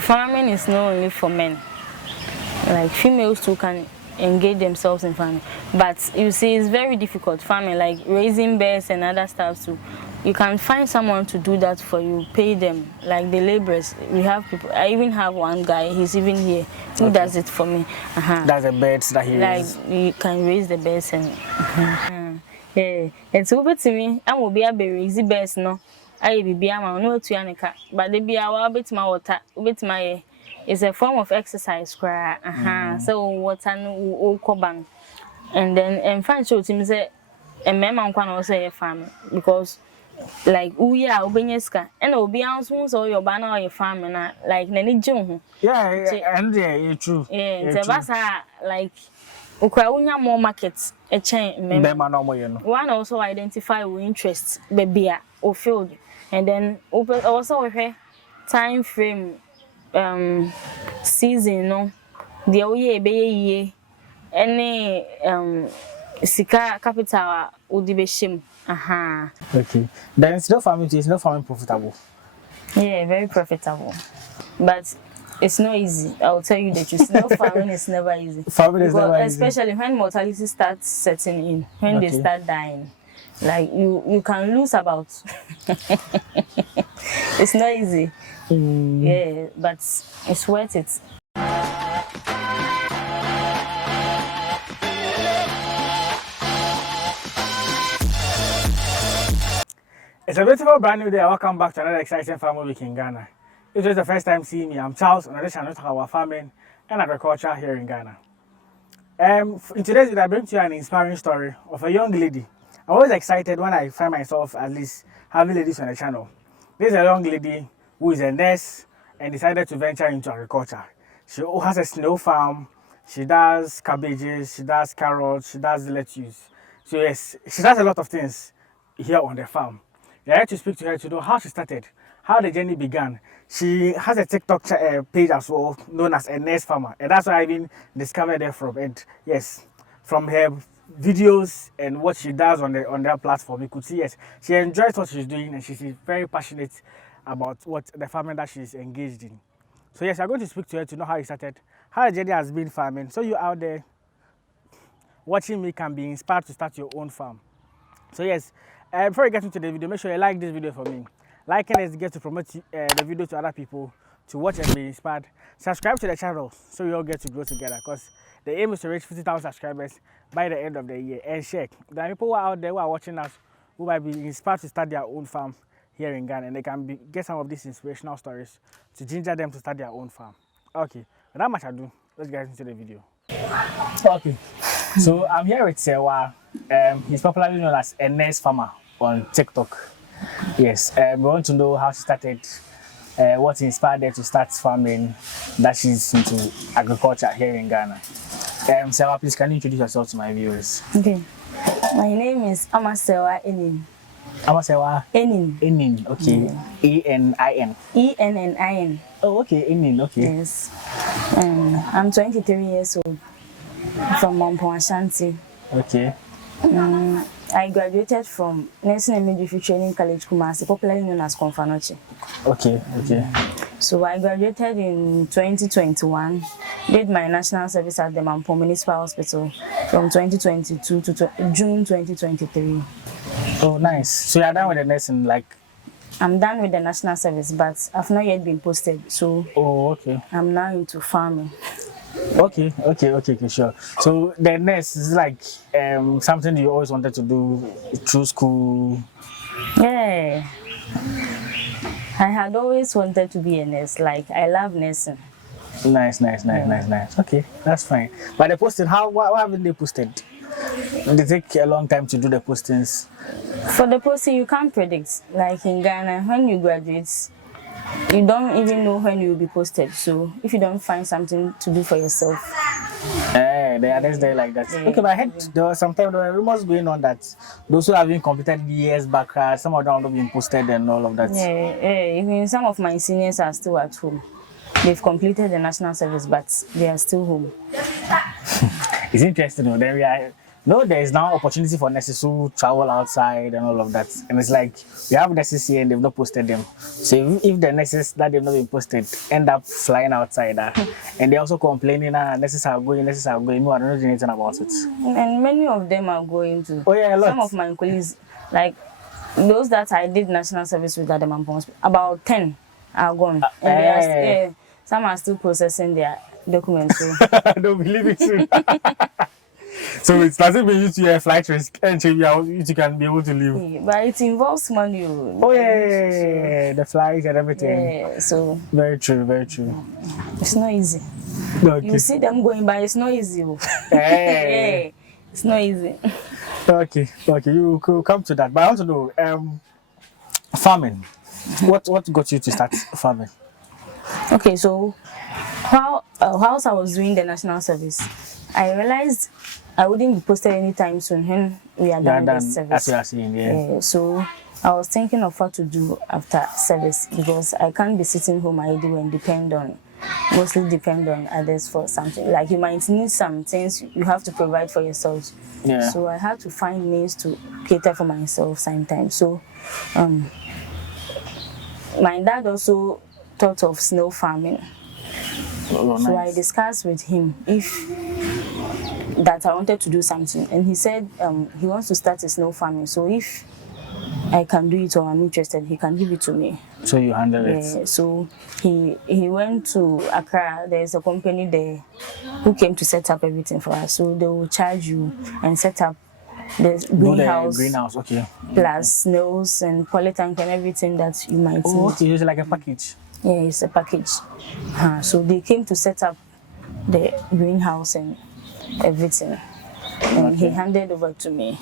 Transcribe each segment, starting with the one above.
Farming is not only for men. Like females too can engage themselves in farming. But you see, it's very difficult farming, like raising birds and other stuff too. You can find someone to do that for you, pay them, like the laborers. We have people. I even have one guy. He's even here who does it for me. That's the birds that he raises. Like you can raise the birds and. Yeah, it's over to me. I will be a raise the birds no. I will be a man no to Yanika, but they be a bit my water, bit my. It's a form of exercise, cry. So water no koban, and then and find show to me say, and my mom can also say a farm because. Like ubenyeska and obi anso so your banner or your farm and like nani jun and yeah true basa like ukra unya more markets a chain one also identify with interest baby or field and then also time frame season no the oye be any sika capital odi be shim. Okay. Then it's not farming profitable. Yeah, very profitable. But it's not easy. I'll tell you the truth. No farming is never easy. Farming is never easy. Especially when mortality starts setting in, when they start dying. Like you can lose about. It's not easy. Yeah, but it's worth it. It's a beautiful brand new day. Welcome back to another exciting farm week in Ghana. If it's the first time seeing me, I'm Charles, and on this channel talk about farming and agriculture here in Ghana. In today's video, I bring to you an inspiring story of a young lady. I'm always excited when I find myself at least having ladies on the channel. This is a young lady who is a nurse and decided to venture into agriculture. She has a snail farm. She does cabbages, she does carrots, she does lettuce. So yes, she does a lot of things here on the farm. I had to speak to her to know how she started, how the journey began. She has a TikTok page as well, known as a nurse farmer, and that's why I even discovered her from. And yes, from her videos and what she does on their platform, you could see yes, she enjoys what she's doing, and she's very passionate about what the farming that she's engaged in. So yes, I'm going to speak to her to know how it started, how the journey has been farming. So you out there watching me can be inspired to start your own farm. So yes. Before you get into the video, make sure you like this video for me. Liking is get to promote the video to other people to watch and be inspired. Subscribe to the channel so we all get to grow together because the aim is to reach 50,000 subscribers by the end of the year. And share. There are people who are out there who are watching us who might be inspired to start their own farm here in Ghana, and they can get some of these inspirational stories to ginger them to start their own farm. Okay, without much ado, let's get into the video. Okay, so I'm here with Serwaa. He's popularly known as a nurse farmer on TikTok. Yes, we want to know how she started, what inspired her to start farming, that she's into agriculture here in Ghana. Serwaa, please can you introduce yourself to my viewers? Okay, my name is Serwaa Enin. Serwaa Enin. Enin, okay. A-N-I-N. E-N-N-I-N. Oh, okay, Enin, okay. Yes. I'm 23 years old from Ashanti. Okay. I graduated from Nursing and Midwifery Training College, Kumasi, popularly known as Konfanoche. Okay, okay. So I graduated in 2021, did my national service at the Mampo Municipal Hospital from 2022 to June 2023. Oh, nice. So you're done with the nursing, like? I'm done with the national service, but I've not yet been posted, so okay. I'm now into farming. Okay, sure. So the nurse is like something you always wanted to do through school. Yeah, I had always wanted to be a nurse. Like I love nursing. Nice. Okay, that's fine. But the posting, what haven't they posted? They take a long time to do the postings. For the posting, you can't predict. Like in Ghana, when you graduate, you don't even know when you will be posted. So if you don't find something to do for yourself, they are just there like that. Yeah. Okay, but I heard there was sometimes there were rumors going on that those who have been completed years back, some of them have not been posted and all of that. Yeah. Even some of my seniors are still at home. They've completed the national service, but they are still home. It's interesting. Then No, there is now opportunity for nurses who travel outside and all of that. And it's like we have nurses here and they've not posted them. So if the nurses that they've not been posted end up flying outside, and they're also complaining, nurses are going, no, I don't know anything about it. And many of them are going to. Oh yeah, a lot. Some of my colleagues, like those that I did national service with at the Mampons, about 10 are gone. And they are some are still processing their documents. So. I don't believe it soon. So it doesn't mean you to a flight risk and you can be able to leave. Yeah, but it involves money. Oh yeah, the flights and everything. Yeah, so very true, very true. It's not easy. Okay. You see them going, but it's not easy. Hey. Yeah, it's not easy. Okay, you could come to that. But I want to know, farming. What got you to start farming? Okay, so whilst I was doing the national service, I realized I wouldn't be posted anytime soon when we are done with the service. As you are saying, yeah. So I was thinking of what to do after service because I can't be sitting home idle and mostly depend on others for something. Like you might need some things you have to provide for yourself. Yeah. So I had to find means to cater for myself sometimes. So my dad also thought of snail farming. Oh, nice. So I discussed with him that I wanted to do something, and he said he wants to start a snail farming. So if I can do it or I'm interested, he can give it to me. So you handle it. So he went to Accra. There's a company there who came to set up everything for us. So they will charge you and set up the greenhouse, okay. Plus snails and polytank and everything that you might need. Okay, it's like a package. Yeah, it's a package. So they came to set up the greenhouse and everything, and he handed over to me.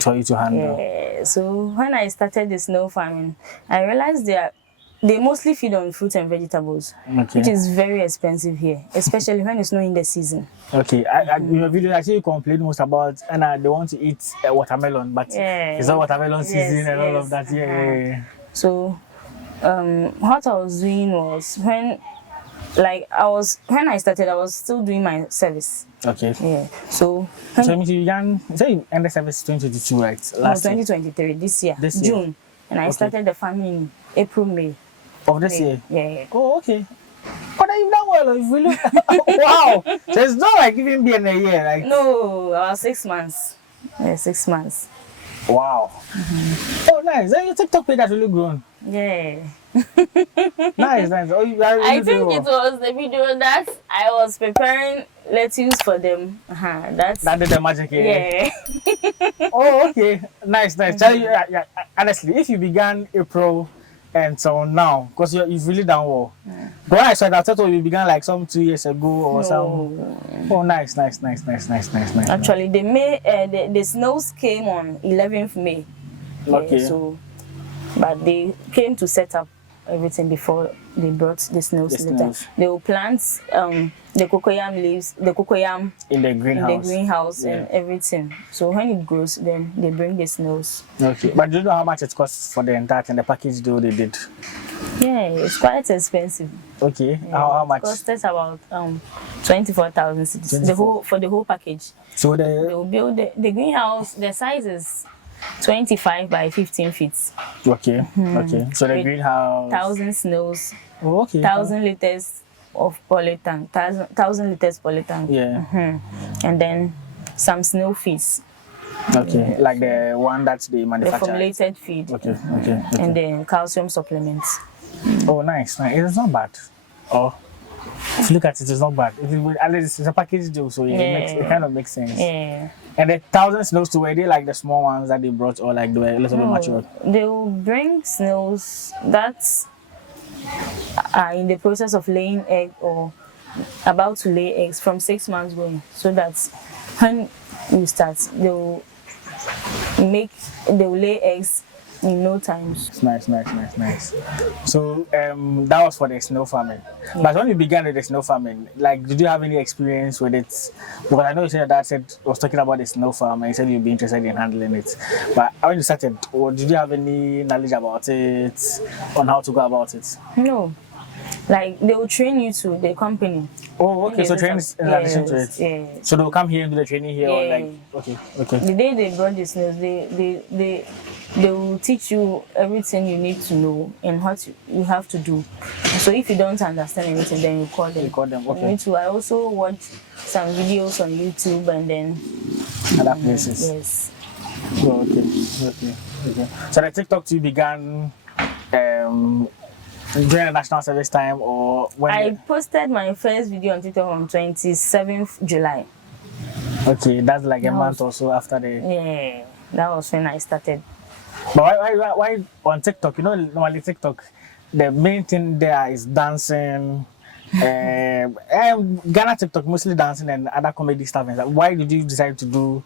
For you to handle. Yeah. So when I started the snail farming, I realized they mostly feed on fruits and vegetables, which is very expensive here, especially when it's not in the season. Okay, in your video, actually you complain most about, and they want to eat watermelon, but it's not watermelon season and all of that. Yeah. So what I was doing was when I started, I was still doing my service. Okay. Yeah. So you began, you ended service 2022, right? 2023, this year. June. And I started the farming in April, May. Of this year? Yeah. Oh, okay. But you've done well. If we look, wow. So it's not like even being a year, like. No, 6 months. Yeah, 6 months. Wow. Oh, nice. Then your TikTok page has really grown. Yeah. Nice. Oh, I think it was the video that I was preparing lettuce for them. That did the magic. Yeah. Oh, okay. Nice. Tell you, honestly, if you began April and so now, because you've really done well. But when I saw that, I thought you began like some 2 years ago or something. Oh, nice. Actually, the snails came on 11th May. Okay. So, but they came to set up everything before they brought the snails later. They will plant the cocoyam leaves, the cocoyam in the greenhouse, and everything. So when it grows, then they bring the snails. Okay, but do you know how much it costs for the entire and the package deal they did? Yeah, it's quite expensive. Okay, how much? It costs about 24,000 cedis for the whole package. So they will build the greenhouse. The size is 25 by 15 feet. Okay. So the greenhouse. 1,000 snails. Oh, okay. 1,000 liters of polytank. 1,000 liters polytank. Yeah. And then some snail feeds. Okay. Like the one that they manufacture. The formulated feed. Okay. And then calcium supplements. Oh, nice. It's not bad. Oh. If you look at it, it's not bad. At least it's a package deal, so it kind of makes sense. Yeah. And the 1,000 snails to were they like the small ones that they brought, or like they were a little bit mature? They will bring snails that are in the process of laying egg or about to lay eggs from 6 months going, so that when you start, they will lay eggs in no time. Nice. So that was for the snail farming. Yeah. But when you began with the snail farming, like, did you have any experience with it? Because I know you said your dad was talking about the snail farm and you said you'd be interested in handling it. But when you started, did you have any knowledge about it, on how to go about it? No. Like, they will train you to the company. Oh, okay. So training is in addition to yes, it. yes. So they'll come here and do the training here, or like, Yeah. okay, okay. The day they brought the snails, they will teach you everything you need to know and what you have to do. So if you don't understand anything, then you call them. You call them, okay. Me too. I also watch some videos on YouTube and then Other places. yes. Oh, okay. So the TikTok too began during the national service time, or when? I posted my first video on TikTok on 27th July. Okay, that's like a month or so after the. Yeah, that was when I started. But why on TikTok? You know, normally TikTok, the main thing there is dancing. Ghana TikTok mostly dancing and other comedy stuff. And that. Why did you decide to do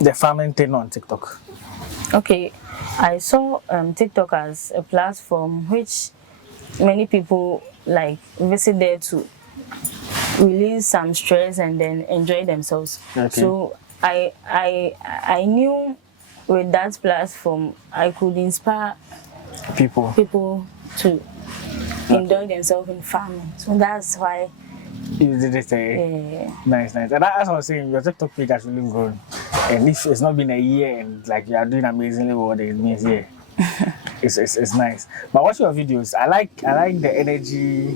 the farming thing on TikTok? Okay, I saw TikTok as a platform which many people like visit there to release some stress and then enjoy themselves. Okay. So I knew with that platform I could inspire People to enjoy themselves in farming. So that's why you did it. Nice. And as I was saying, your TikTok page has really grown. And if it's not been a year and like you are doing amazingly well, it means yeah. It's nice. But watch your videos. I like the energy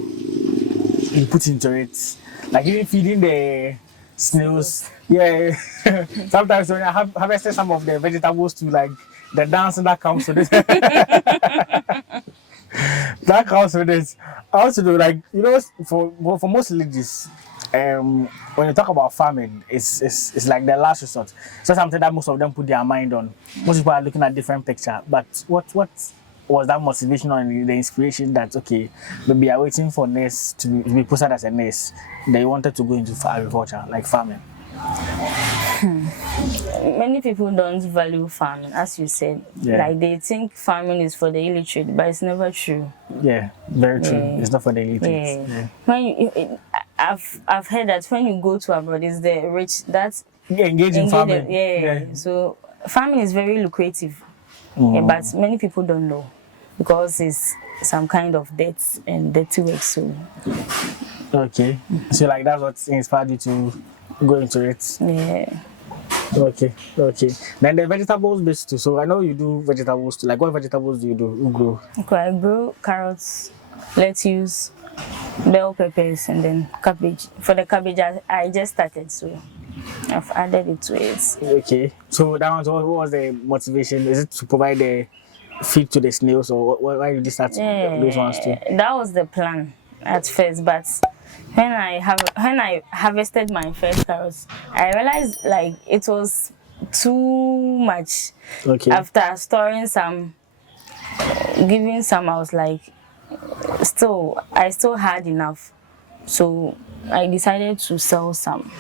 you put into it. Like even feeding the snails. Yeah. Sometimes when I harvested some of the vegetables too, like the dancing that comes with it. That comes with it. I also do like for most ladies, when you talk about farming, it's like the last resort. So something that most of them put their mind on. Most people are looking at different picture. But what was that motivation or the inspiration that okay, maybe you're waiting for nurse to be posted as a nurse, that you wanted to go into agriculture, like farming? Many people don't value farming, as you said. Yeah. Like they think farming is for the illiterate, but it's never true. Yeah, very true. Yeah. It's not for the illiterate. Yeah. When I've heard that when you go to abroad, it's the rich that engage in farming. Yeah. So farming is very lucrative, yeah, but many people don't know because it's some kind of debt and dirty work. So okay, so like that's what inspired you to go into it. Yeah. Okay. Then the vegetables based too. So I know you do vegetables too. Like what vegetables do you grow? Okay, I grow carrots, lettuce, bell peppers, and then cabbage. For the cabbage, I just started, so I've added it to it. Okay. So that was what was the motivation? Is it to provide the feed to the snails, or why did you start those ones too? That was the plan at first, but when I harvested my first carrots, I realized like it was too much. Okay. After storing some, giving some, I was like, I still had enough, so I decided to sell some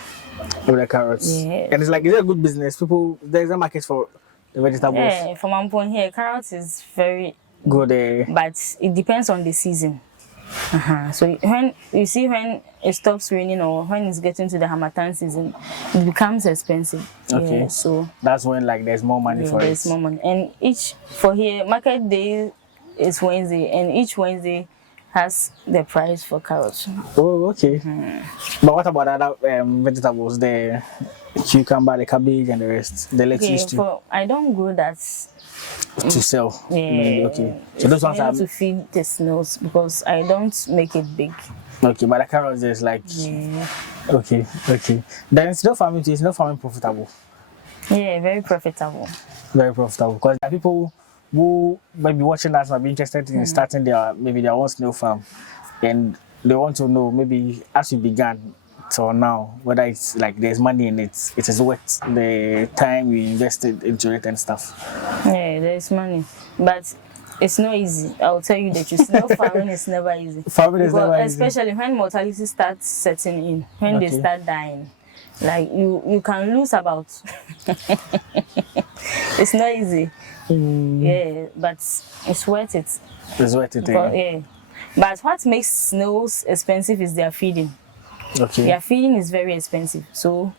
of the carrots. Yeah. And it's like, is it a good business? There's a market for the vegetables. Yeah, from my point here, carrots is very good, but it depends on the season. So when it stops raining or when it's getting to the Hamatan season, it becomes expensive. Okay. Yeah, so that's when like there's more money for there's more money. And for here, market day is Wednesday, and each Wednesday has the price for carrots. Oh, okay. But what about other vegetables? The cucumber, the cabbage, and the rest. The lettuce too. I don't grow that to sell. Yeah. Maybe, okay. So those ones are to feed the snails because I don't make it big. Okay, but the carrots is like okay. Then it's not farming profitable. Yeah, very profitable. Very profitable because there are people who might be watching us might be interested in starting their own snail farm, and they want to know maybe as you began till now whether it's like there's money in it. It is worth the time you invested into it and stuff. Yeah, there's money, but it's not easy. I'll tell you the truth. Snail farming is never easy. Farming is never easy. Especially when mortality starts setting in, when they start dying. Like you can lose about. It's not easy. Yeah, but it's worth it. It's worth it. Yeah. But what makes snails expensive is their feeding. Okay. Their feeding is very expensive. So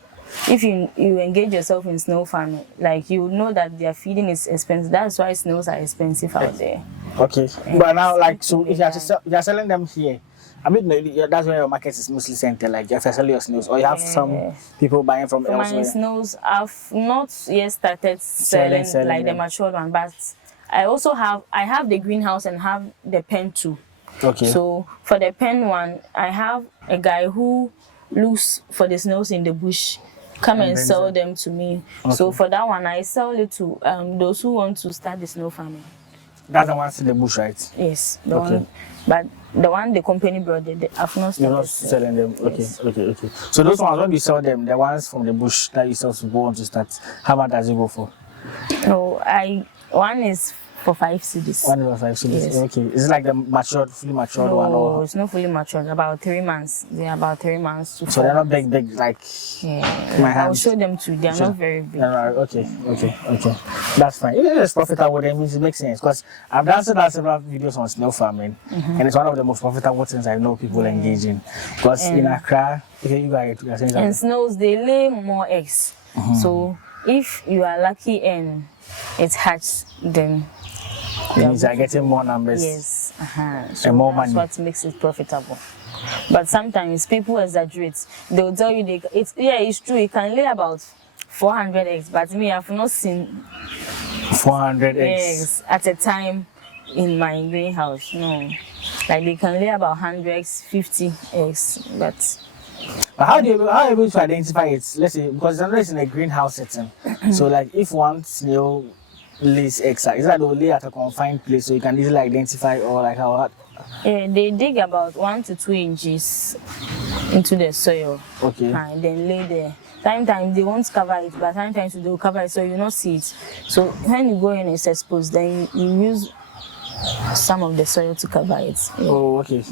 if you engage yourself in snail farming, like you know that their feeding is expensive. That's why snails are expensive out there. Okay. But now, like, so if you are selling them here, I mean, that's where your market is mostly centered, like you sell your snails, or you have some people buying from For elsewhere. my snails, I've not yet started selling like the them. matured one, but I have the greenhouse and have the pen too. Okay. So for the pen one, I have a guy who looks for the snails in the bush, come and sell them to me. Okay. So for that one, I sell it to those who want to start the snail farming. That's the ones in the bush, right? Yes, the one. But the one the company brought, I've not started. You're not selling them. Okay, yes. okay. So those ones, when you sell them, the ones from the bush that you sell to go on to start, how much does it go for? No, one is for 5 cedis. One is for 5 cedis. Yes. Okay. Is it like the matured, fully matured one? No, it's not fully matured. About 3 months. They're about 3 months. So they're not big like my hands. I'll show them to you. They're not very big. Okay. That's fine. If it's profitable, then it makes sense. Because I've done several videos on snail farming, and it's one of the most profitable things I know people engage in. Because in Accra, you guys are saying and snails, they lay more eggs. So if you are lucky and it hatches, then you are getting more numbers. Yes. So and more that's money. what makes it profitable. But sometimes people exaggerate. They'll tell you it's true. It can lay about 400 eggs, but me, I've not seen 400 eggs at a time in my greenhouse. No, like they can lay about 100 eggs, 50 eggs, but how are you able to identify it? Let's say because it's in a greenhouse setting. So like if one snail lays eggs, is that they'll lay at a confined place so you can easily identify, or like how? Yeah, they dig about 1 to 2 inches into the soil. Okay. And then lay there. Sometimes they won't cover it, but sometimes they'll cover it so you not see it. So when you go in and it's exposed, then you use some of the soil to cover it. Yeah. Oh, okay.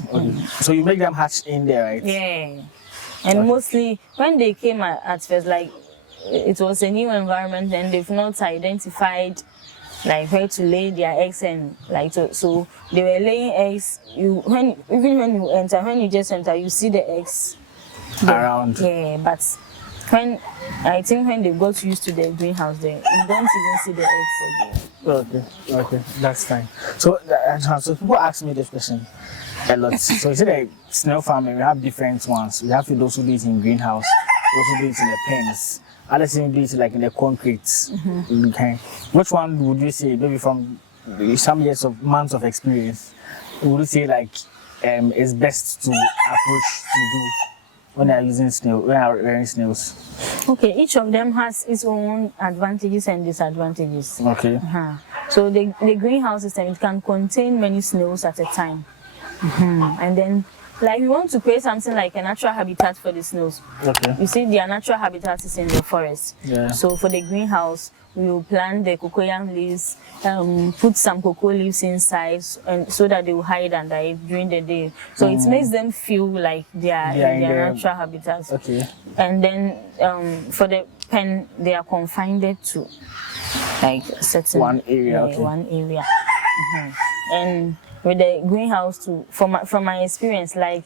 So you make them hatch in there, right? Yeah. And mostly when they came at first, like it was a new environment and they've not identified like where to lay their eggs and like so they were laying eggs. Even when you just enter, you see the eggs around. Yeah, but when they got used to the greenhouse, there you don't even see the eggs again. Okay, that's fine. So people ask me this question a lot. So you see the snail farming, we have different ones. We have those who do it in greenhouse, those who do it in the pens. Others do it like in the concrete. Okay. Which one would you say, maybe from some months of experience, would you say like is best to approach to do when they are using rearing snails? Okay, each of them has its own advantages and disadvantages. Okay. So the greenhouse system, it can contain many snails at a time. And then like we want to create something like a natural habitat for the snails. Okay. You see, their natural habitat is in the forest. Yeah. So for the greenhouse, we will plant the cocoyam leaves, put some cocoa leaves inside, and so that they will hide under it during the day. So it makes them feel like they are in their natural habitat. Okay. And then for the pen, they are confined to like a certain one area. One area. And with the greenhouse too, from my experience, like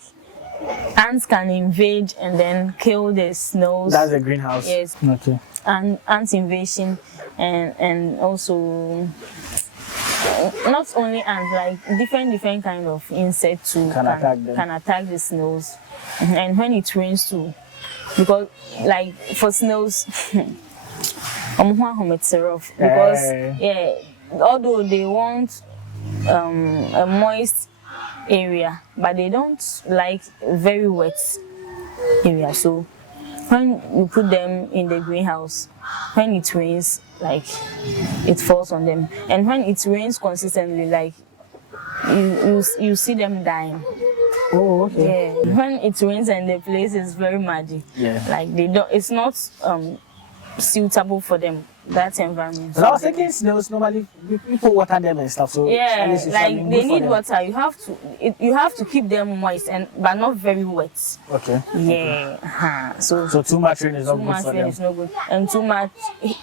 ants can invade and then kill the snails. That's the greenhouse. Yes. Okay. And ant invasion and also not only ants, like different kind of insects too can attack the snails. And when it rains too, because like for snails, because although they want a moist area, but they don't like very wet area. So when you put them in the greenhouse, when it rains, like it falls on them, and when it rains consistently, like you see them dying. Oh, okay. Yeah. When it rains and the place is very muddy, like it's not suitable for them, that environment. So I was thinking snails normally people water them and stuff. So like they need water. You have to keep them moist but not very wet. Okay. Yeah. So too much rain is not good for them. Is not good, and too much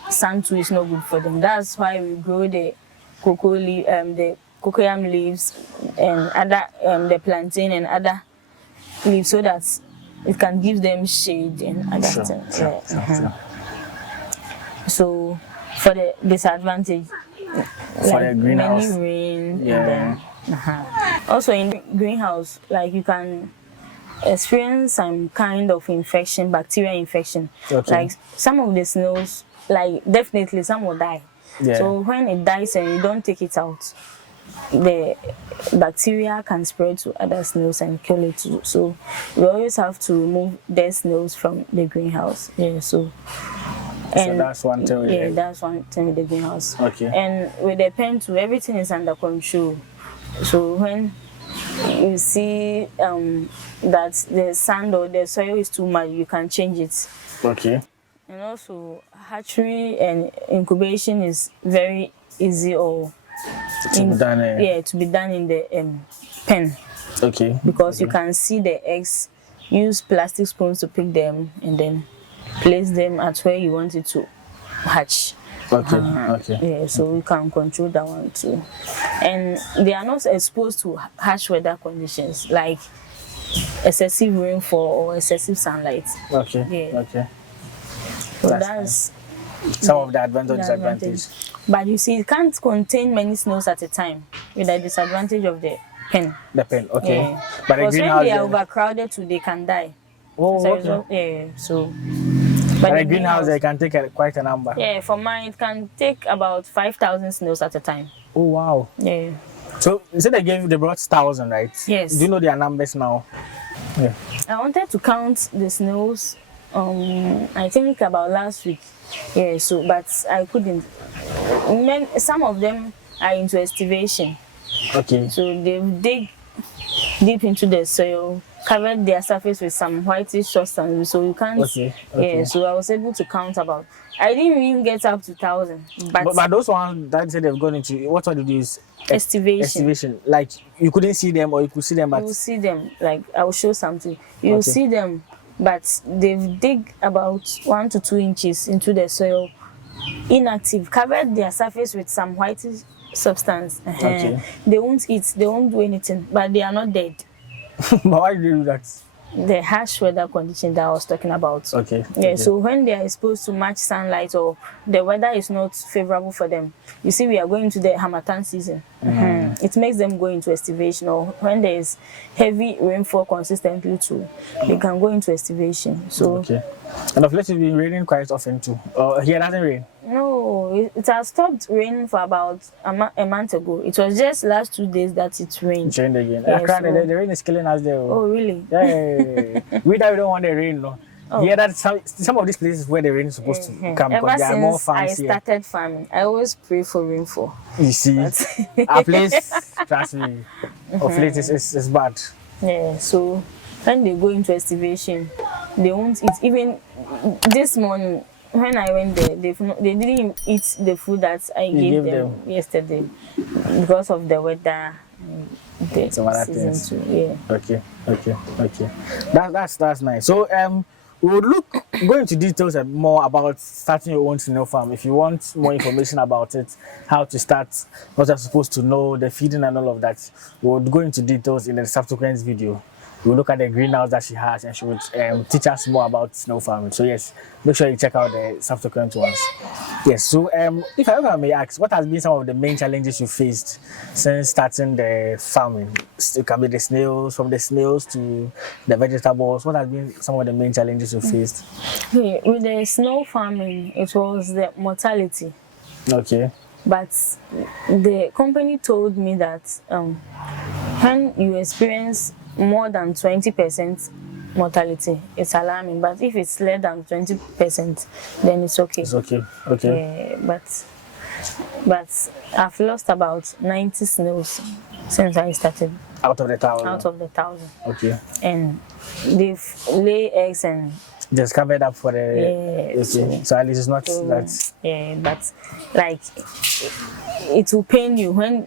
sun too is not good for them. That's why we grow the cocoa leaf, the cocoyam leaves, and other the plantain and other leaves, so that it can give them shade and other things. Sure. So for the disadvantage, for the greenhouse, many rain, Also in greenhouse, like you can experience some kind of infection, bacterial infection. Okay. Like some of the snails, like definitely some will die. Yeah. So when it dies and you don't take it out, the bacteria can spread to other snails and kill it too. So we always have to remove dead snails from the greenhouse. Yeah, so that's one thing with yeah, that's one thing with the greenhouse. Okay. And with the pen too, everything is under control. So when you see that the sand or the soil is too much, you can change it. Okay. And also hatchery and incubation is very easy or to be done, to be done in the pen. Okay. Because you can see the eggs, use plastic spoons to pick them and then place them at where you want it to hatch. Okay. Okay. Yeah, so we can control that one too. And they are not exposed to harsh weather conditions like excessive rainfall or excessive sunlight. Okay. Yeah. Okay. So that's some of the advantage. But you see, it can't contain many snails at a time with the disadvantage of the pen. The pen, okay. Yeah. But because when they are overcrowded too, they can die. Oh, so okay. Yeah, so... But the greenhouse, they can take quite a number. Yeah, for mine, it can take about 5,000 snails at a time. Oh, wow. Yeah. So, you said they brought 1,000, right? Yes. Do you know their numbers now? Yeah. I wanted to count the snails, I think about last week. Yeah, so, but I couldn't. Some of them are into estivation. Okay. So, they dig deep into the soil, covered their surface with some whitish substance, so you can't. Okay. Okay. Yeah, so I was able to count about. I didn't even get up to 1,000. But those ones that said they've gone into what did you use? Estivation. Like you couldn't see them, or you could see them, but you will see them. Like I will show something. You will see them, but they've dig about 1 to 2 inches into the soil, inactive, covered their surface with some whitish substance. Okay. They won't eat. They won't do anything, but they are not dead. But why do you do that? The harsh weather condition that I was talking about. Okay. Yeah, so when they are exposed to much sunlight or the weather is not favorable for them, you see, we are going to the Harmattan season. It makes them go into estivation, or when there is heavy rainfall consistently too, they can go into estivation. So, okay. And of late, it's been raining quite often too. Here doesn't rain. No, it has stopped raining for about a month ago. It was just last 2 days that it rained. It rained again. Yeah, the rain is killing us there. Oh, really? Yeah. We don't want the rain, no. Oh. Yeah, that's some of these places where the rain is supposed to come. Ever they are more since I fancy. started farming, I always pray for rainfall. You see, our place, trust me, of late is bad. Yeah, so when they go into estivation, they won't eat. Even this morning, when I went there, they didn't eat the food that I gave them yesterday because of the weather. The season too. Yeah. Okay. That's nice. So we would go into details more about starting your own snail farm. If you want more information about it, how to start, what you're supposed to know, the feeding and all of that, we would go into details in the subsequent video. We'll look at the greenhouse that she has, and she would teach us more about snail farming. So yes, make sure you check out the subsequent ones. Yes, so if I may ask, what has been some of the main challenges you faced since starting the farming? It can be the snails, from the snails to the vegetables. What has been some of the main challenges you faced? Okay, with the snail farming, it was the mortality. Okay. But the company told me that when you experience more than 20% mortality, it's alarming. But if it's less than 20%, then it's okay. It's okay. Okay. Yeah, but I've lost about 90 snails since I started. Out of the 1,000. Out of the 1,000. Okay. And they've lay eggs and just covered up for the. Yeah. Okay. So at least it's not that. Yeah, but like it will pain you when,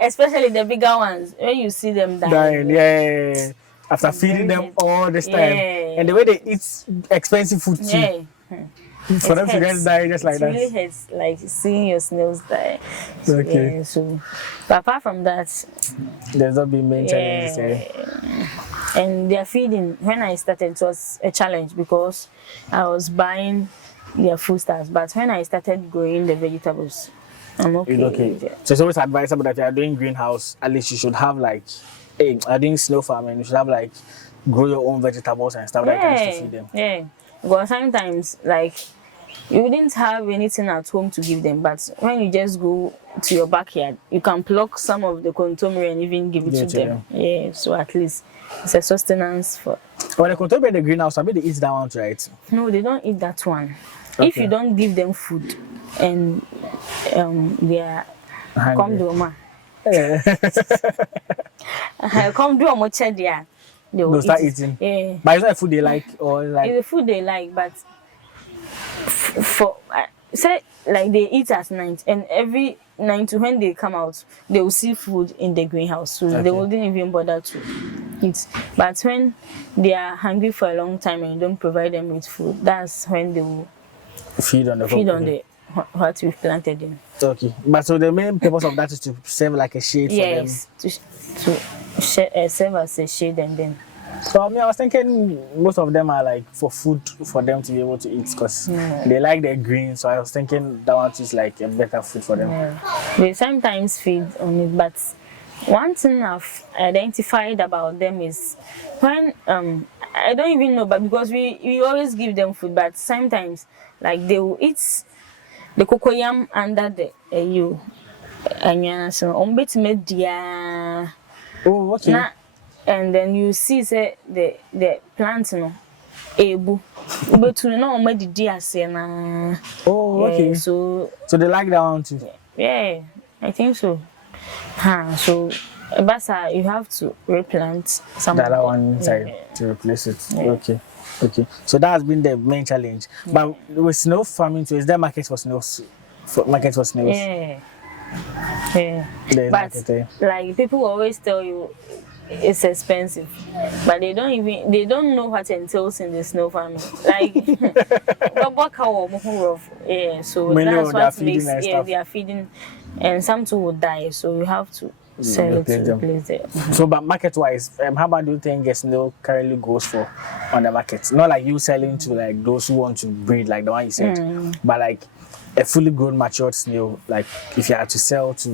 especially the bigger ones, when you see them dying. Yeah. After feeding them all this time, and the way they eat expensive food too. Yeah. For them to just die just like that. It really hurts, like seeing your snails die. Okay. Yeah, so, but apart from that, there's not been main challenges. And their feeding, when I started, it was a challenge because I was buying their foodstuffs. But when I started growing the vegetables, I'm okay. It's okay. with it. So it's always advisable that if you are doing greenhouse, at least you should have like, hey, are doing snail farming, you should have like grow your own vegetables and stuff that you can use to feed them. Yeah. Because sometimes, like, you wouldn't have anything at home to give them, but when you just go to your backyard, you can pluck some of the contomere and even give it to them. Yeah, so at least it's a sustenance for. When the contomere in the greenhouse, I mean they eat that one, right? No, they don't eat that one. Okay. If you don't give them food and they are come do ma. Come do a there. They'll start eating. Yeah. But it's not a food they like or like. It's a food they like, but for say like they eat at night, and every night when they come out, they will see food in the greenhouse, so they wouldn't even bother to eat. But when they are hungry for a long time and you don't provide them with food, that's when they will feed on the what we've planted in. Okay, but so the main purpose of that is to serve like a shade for them. Yes, to serve as a shade, and then. So I mean, I was thinking most of them are like for food for them to be able to eat because they like the green. So I was thinking that one is like a better food for them. Yeah. They sometimes feed on it, but one thing I've identified about them is when I don't even know, but because we always give them food, but sometimes like they will eat the cocoyam under the Oh, okay. And then you see say the plant ebu but no already na. Oh, okay. So they like that one too. Yeah, I think so. So basa you have to replant some the other one inside to replace it. Okay. So that has been the main challenge. But with snail farming too, is there market for snails? Market for snails? Yeah. But like people always tell you it's expensive, but they don't know what entails in the snail farming. Like, so that's what makes they are feeding, and some too will die. So you have to sell it to replace them. So, but market-wise, how much do you think a snail currently goes for on the market? Not like you selling to like those who want to breed, like the one you said, but like a fully grown, matured snail, like if you had to sell to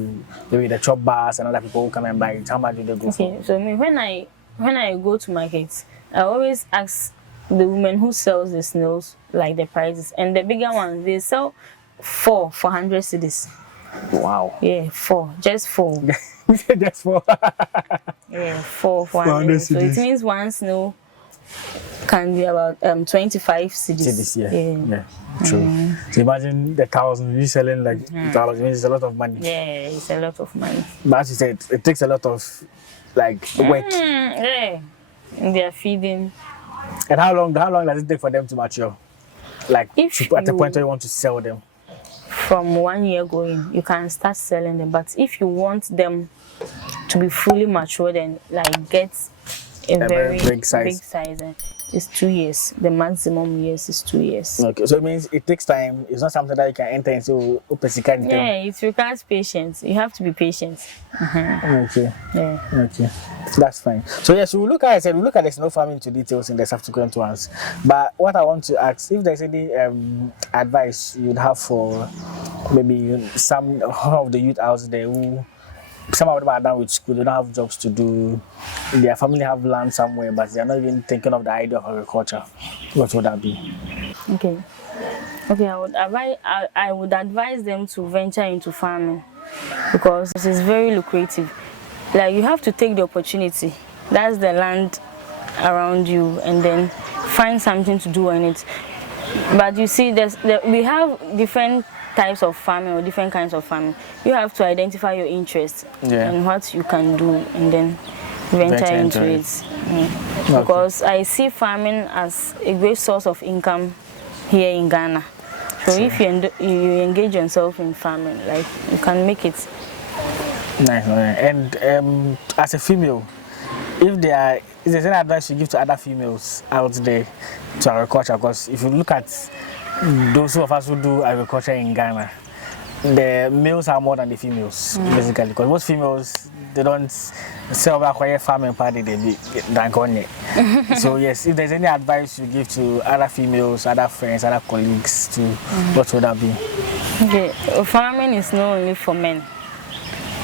maybe the chop bars and other people who come and buy it, how much do they go for? So when I go to markets, I always ask the women who sells the snails like the prices, and the bigger ones they sell 400 cedis. Wow. Yeah, 4, just 4. Just 4. Yeah, 400. So it means one snail can be about 25 cedis. Yeah. True. So imagine the 1,000 you selling like 1,000 means it's a lot of money. Yeah, it's a lot of money. But as you said, it takes a lot of like work. Yeah. And they are feeding. And how long does it take for them to mature? Like at the point where you want to sell them? From 1 year going, you can start selling them. But if you want them to be fully matured and like get a very big size, it's 2 years. The maximum years is 2 years. Okay, so it means it takes time. It's not something that you can enter and say, oh, yeah, it requires patience. You have to be patient. Okay. Yeah. Okay, that's fine. So yes, we'll look at the snail farming to details in the subsequent ones. But what I want to ask, if there's any advice you'd have for maybe some of the youth out there who. Some of them are done with school, they don't have jobs to do, their family have land somewhere, but they're not even thinking of the idea of agriculture. What would that be? Okay, I would advise them to venture into farming because it is very lucrative. Like you have to take the opportunity. That's the land around you, and then find something to do on it. But you see, we have different types of farming or different kinds of farming. You have to identify your interests and what you can do, and then venture into it. Because I see farming as a great source of income here in Ghana. So if you engage yourself in farming, like you can make it. Nice. And as a female, if there's any advice you give to other females out there to agriculture, because if you look at those of us who do agriculture in Ghana, the males are more than the females, basically, because most females, they don't sell back quiet farming party they be done on it. So yes, if there's any advice you give to other females, other friends, other colleagues to what would that be? Okay, farming is not only for men.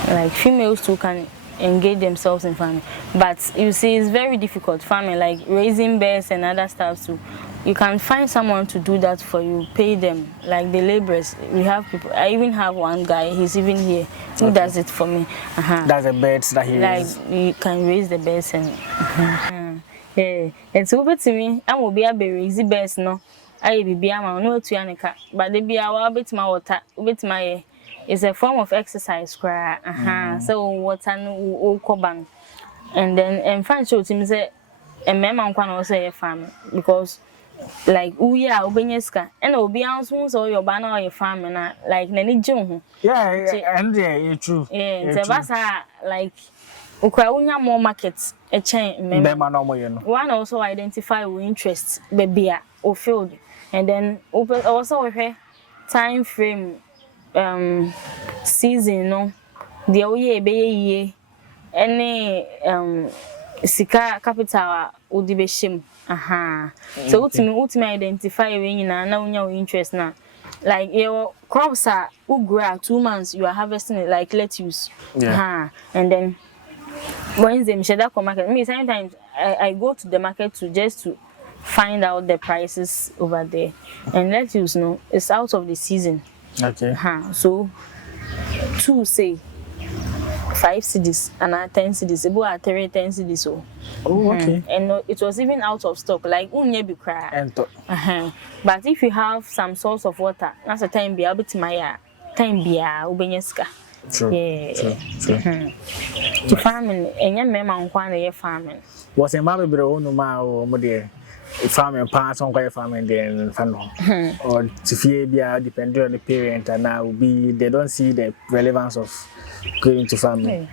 Like females too can engage themselves in farming, but you see it's very difficult farming, like raising birds and other stuff too. You can find someone to do that for you, pay them, like the laborers. We have people, I even have one guy, he's even here, who does it for me. That's the birds that he like raises. you can raise the birds and yeah, it's over to me. I will be a raise the birds no. I will be a man no to yanika, but they be a bit my water, bit my it's a form of exercise cry. So water no koban. And then and find show to me say a man can also a farm because like ubenyeska and obi anso so your banner or your farm and like nani jun Yeah, and yeah, true. yeah the basa like ukra unya more markets a chain one also identify with interest baby or field and then also we time frame season no the oye be ye any sika capital odi be shim so ultimate identify when na unya interest na like your crops are grow 2 months you are harvesting it like lettuce and then when they share that market me sometimes I go to the market to just to find out the prices over there and lettuce no it's out of the season so two say 5 cedis and 10 cedis about 10 cedis so okay and it was even out of stock like unye be cry but if you have some source of water that's a time be able to my time be ubenyeska true to farming enya mema nkwa na ye farming was a mammy bro no ma o mo de farming parts on quiet farming then fan or to fear be depending on the parent and now be they don't see the relevance of going to farming.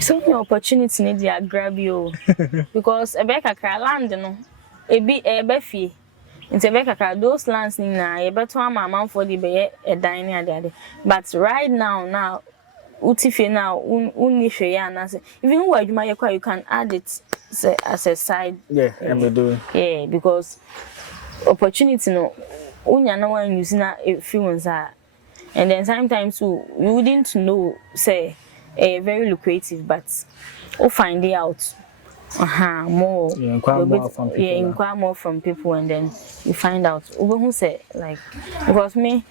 So the opportunity need to grab you because a beka land no e be fie nti beka those lands ni na e beto amount for the be a dining ade but right now utifie now unni hwe ya na say even who adwuma ye kwa you can add it as a side and we do because opportunity no unya na one using na influence and then sometimes you wouldn't know say very lucrative but we'll find it out more inquire more from people and then you find out who say like because me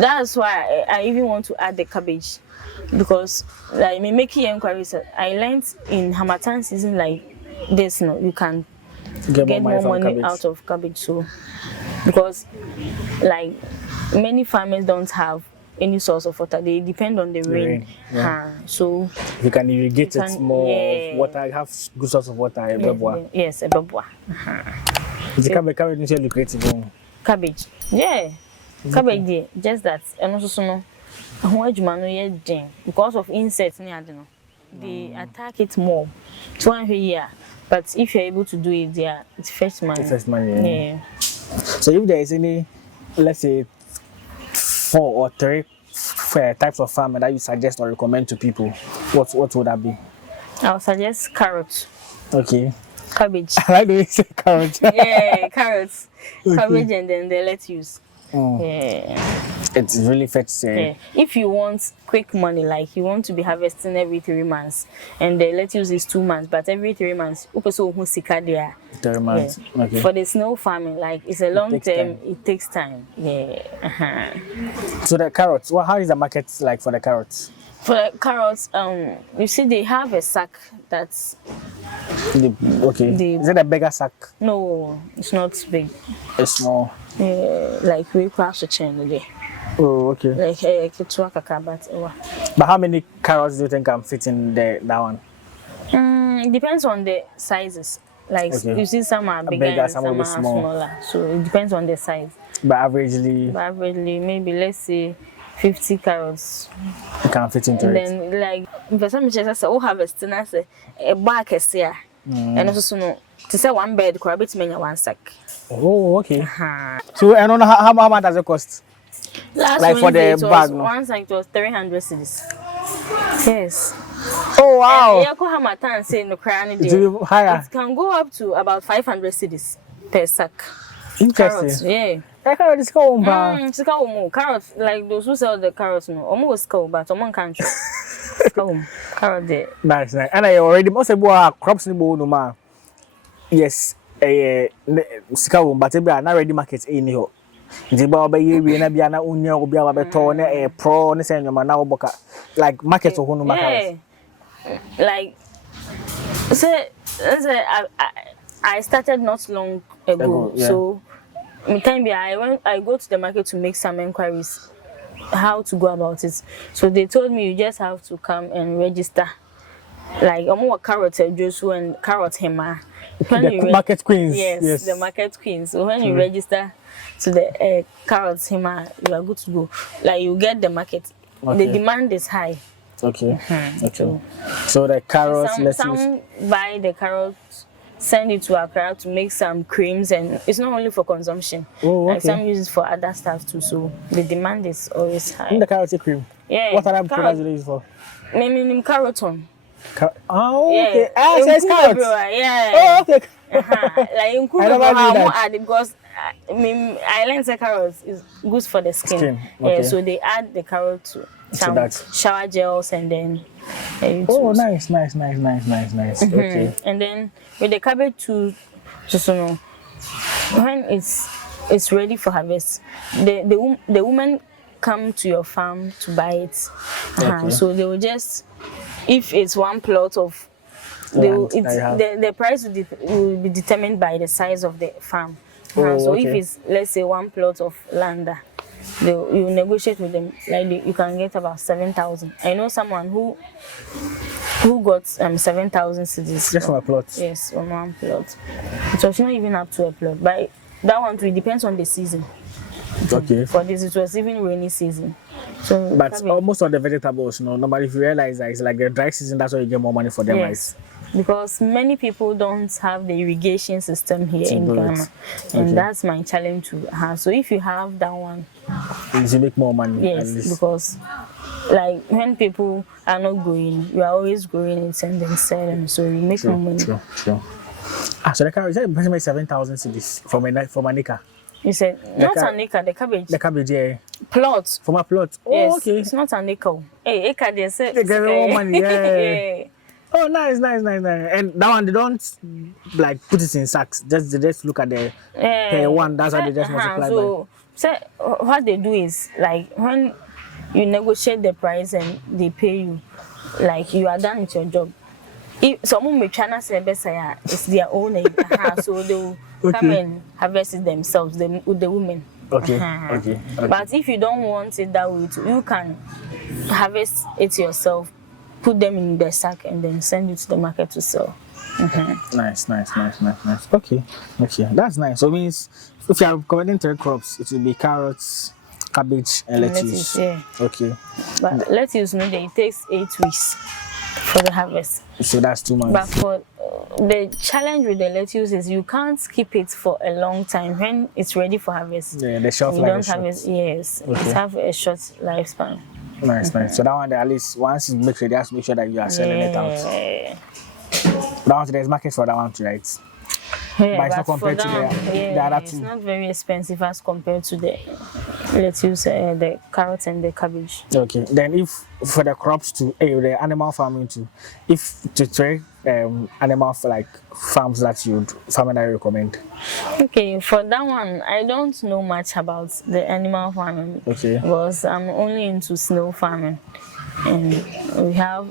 that's why I even want to add the cabbage because like me making inquiries I learned in Hamatan season like this no you can get more money out of cabbage so because like many farmers don't have any source of water. They depend on the rain. So you can irrigate it more water, have good source of water. Yes, a babwa. The cabbage is lucrative. Cabbage. Yeah. Cabbage, just that. And also no because of insects they attack it more. 200 year. But if you're able to do it, it's first money. Yeah. So if there is any, let's say 4 or 3 types of farming that you suggest or recommend to people, what would that be? I'll suggest carrots. Okay. Cabbage. I like the way you say carrots. Yeah, carrots. Okay. Cabbage and then the lettuce. Yeah. It's really fetch. If you want quick money, like you want to be harvesting every 3 months, and the lettuce is 2 months, but every 3 months, 3 months. Okay. For the snail farming, like it's a long term, it takes time. Yeah. So the carrots, how is the market like for the carrots? For the carrots, you see they have a sack that's is it a bigger sack? No, it's not big. It's small. Yeah, like we cross the chain there. Oh, okay. But how many carrots do you think I'm fitting that one? It depends on the sizes. Like you see, some are bigger and some are smaller. So it depends on the size. But averagely, maybe let's say 50 carrots. You can fit into it. Then, like, for some just say, oh, harvest, and I say a bag is here, and also no to say one bed, crab it's many one sack. Oh, okay. So I don't know how much does it cost? Last like for the bag, one sack it was 300 cedis. Yes. Oh wow. Yeah, go Hamatan say no crying. Higher. It can go up to about 500 cedis per sack. Interesting. Carrots, yeah. I can't discount. Carrots, like those who sell the carrots, no, almost cow, but someone can't. Carrot there. Nice. And I already most about crops in the no. Yes, sika wo but be na ready market any ho. Nti ba obaye wi na bia na unya obi a beto na pro ne say nyoma na oboka like market ho no market. Like say I started not long ago. Yeah. So I go to the market to make some inquiries how to go about it. So they told me you just have to come and register. Like more carrot juice and carrot hema. The market queens. Yes, the market queens. So when you register to the carrots hema, you are good to go. Like you get the market. The demand is high. Okay. So the carrots, some buy the carrots, send it to Accra to make some creams, and it's not only for consumption. Like some use it for other stuff too. So the demand is always high. In the carrot cream. Yeah. What other products do they use for? Maybe carroton. Oh, okay. Ah, so it's carrots. Yeah. Oh, okay. Like in Kuba, because I learned that carrots is good for the skin. Okay. Yeah, so they add the carrot to some shower gels and then. Oh, nice. Okay. And then with the cabbage too, just when it's ready for harvest, the women come to your farm to buy it. So they will just, if it's one plot of, the price will be determined by the size of the farm. So if it's, let's say, one plot of land, you negotiate with them, like you can get about 7,000. I know someone who got 7,000 cedis just for a plot. Yes, on one plot. It was not even up to a plot, but that one too depends on the season. Okay. For this, it was even rainy season. So, but almost all the vegetables, normally if you realize that it's like the dry season, that's why you get more money for them, yes. Right? Because many people don't have the irrigation system here in Ghana, and that's my challenge to have. So if you have that one, you make more money. Yes, because like when people are not growing, you are always growing it and then selling, so you make more money. Sure. So the carrot, you said 7,000 cedis for my nika. You said not an acre, the cabbage. The cabbage, yeah. Plot. For my plot. Oh, yes, okay. It's not an acre. Hey, acre they say. They get more money, yeah. Oh, nice. And that one, they don't like put it in sacks. They just look at the per one. That's how they just multiply. So what they do is like when you negotiate the price and they pay you, like you are done with your job. If someone may try to say it's their own, so they will come and harvest it themselves, with the women. Okay. But if you don't want it that way, you can harvest it yourself, put them in the sack, and then send it to the market to sell. Nice. Okay, that's nice. So it means if you are covering 3 crops, it will be carrots, cabbage, and lettuce. Yeah. Okay. But lettuce, it takes 8 weeks for the harvest. So that's 2 months. But for the challenge with the lettuce is you can't keep it for a long time. When it's ready for harvest, the shelf life. You don't harvest. Yes, it have a short lifespan. Nice. So that one, at least once you make ready, you have to make sure that you are selling it out. That one, there's market for that one too, right? Yeah, but it's not compared to the other two. It's not very expensive as compared to the lettuce, the carrots and the cabbage. Okay, then if for the crops too, the animal farming too, if to trade animal for like farms that you'd recommend. Okay, for that one, I don't know much about the animal farming. Okay. Because I'm only into snail farming. And we have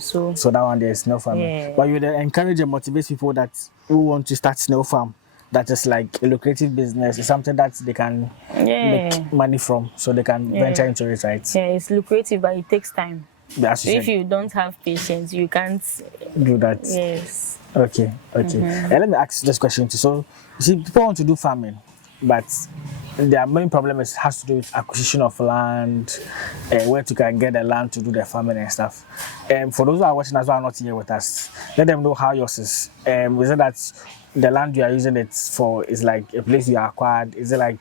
so that one there's snail farming. Yeah. But you encourage and motivate people that who want to start snail farm. That is like a lucrative business. It's something that they can make money from, so they can venture into it, right? Yeah, it's lucrative, but it takes time. If you don't have patience, you can't do that. Yes. Okay. And let me ask this question too. So, you see, people want to do farming, but their main problem has to do with acquisition of land, where to can get the land to do the farming and stuff. For those who are watching as well, not here with us, let them know how yours is. Is it that the land you are using it for is like a place you acquired? Is it like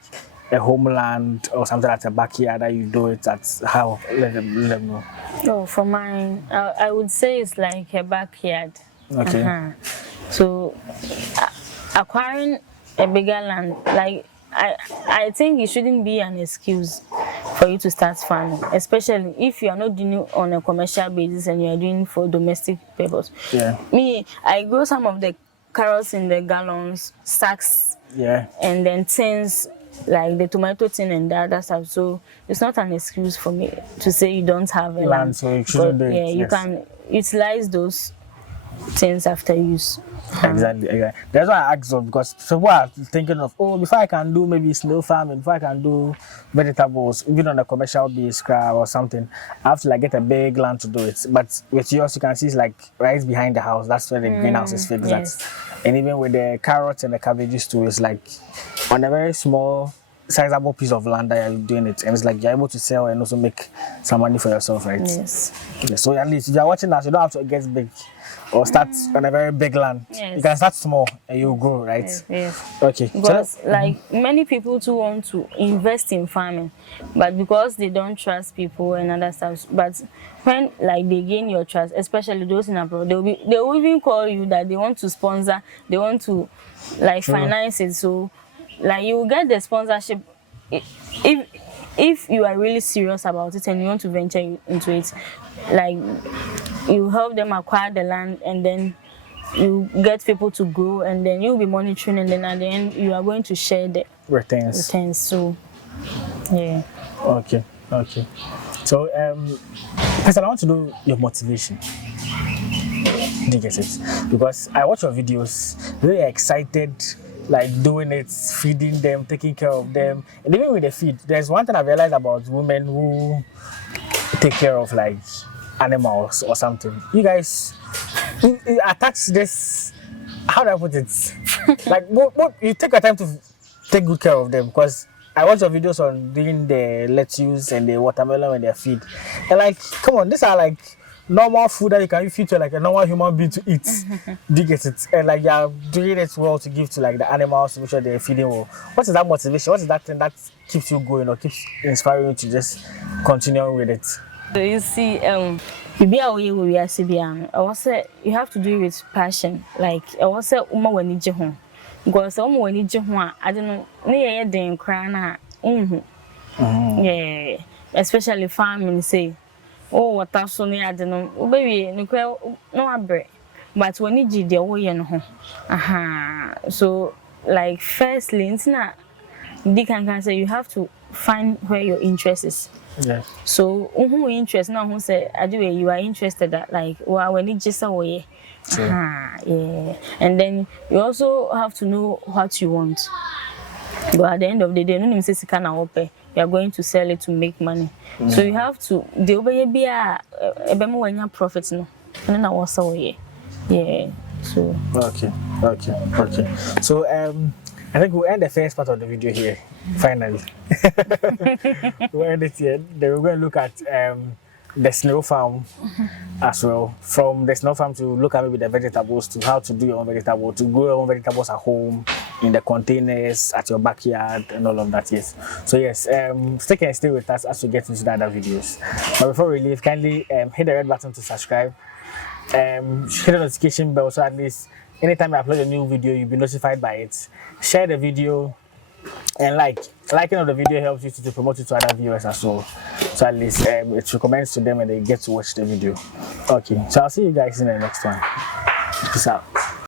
a homeland or something at a backyard that you do it at? How? Let them know. Oh, for mine, I would say it's like a backyard. Okay. So acquiring a bigger land, like I think it shouldn't be an excuse for you to start farming, especially if you are not doing it on a commercial basis and you are doing it for domestic purpose. Yeah. Me, I grow some of the carrots in the gallons, sacks, Yeah. and then tins, like the tomato tin and the other stuff. So it's not an excuse for me to say you don't have a land. So you shouldn't do it. Yeah, you can utilize those things after use. Exactly. That's why I asked them, because so what I'm thinking of, before I can do maybe snail farming, before I can do vegetables, even on a commercial base crab or something, I have to like get a big land to do it. But with yours, you can see it's like right behind the house. That's where the greenhouse is fixed. Yes. And even with the carrots and the cabbages too, it's like on a very small, sizable piece of land that you're doing it, and it's like you're able to sell and also make some money for yourself, right? Yes. So at least if you're watching us, you don't have to get big or start on a very big land. Yes. You can start small and you grow, right? Yes. Okay. Because like many people too want to invest in farming, but because they don't trust people and other stuff. But when like they gain your trust, especially those in abroad, they will even call you that they want to sponsor, they want to like finance it. So like you will get the sponsorship if you are really serious about it and you want to venture into it. Like you help them acquire the land, and then you get people to grow, and then you'll be monitoring, and then at the end you are going to share the returns. So yeah. Okay. So first I want to know your motivation. Do you get it? Because I watch your videos, really excited, like doing it, feeding them, taking care of them, and even with the feed. There's one thing I realized about women who take care of like animals or something. You guys, you attach this. How do I put it? Like, you take your time to take good care of them, because I watch your videos on doing the lettuce and the watermelon and their feed, and like, come on, these are like normal food that you can feed to like a normal human being to eat. Do you get it? And like you're doing it well to give to like the animals to make sure they're feeding well. What is that motivation? What is that thing that keeps you going or keeps inspiring you to just continue with it? So you see, you have to do it with passion. Like I was say, because I don't know, yeah, especially farming. Say, oh, what that's only I don't know, baby, no abre, but when you did the way so like firstly, it's not. They can say you have to find where your interest is. Yes. So who interest now who say I do you are interested that like when it just away. Yeah. And then you also have to know what you want. But at the end of the day, no name says you are going to sell it to make money. So you have to the obey be a when your profits no. And then I was away. Yeah. So Okay. So I think we'll end the first part of the video here. Finally, we'll end it here. Then we're going to look at the snail farm as well. From the snail farm to look at maybe the vegetables, to how to do your own vegetable, to grow your own vegetables at home, in the containers, at your backyard, and all of that. Yes. So yes, stay with us as we get into the other videos. But before we leave, kindly hit the red button to subscribe. Hit the notification bell so at least anytime I upload a new video, you'll be notified by it. Share the video, and liking of the video helps you to promote it to other viewers as well. So at least it recommends to them and they get to watch the video. Okay, so I'll see you guys in the next one. Peace out.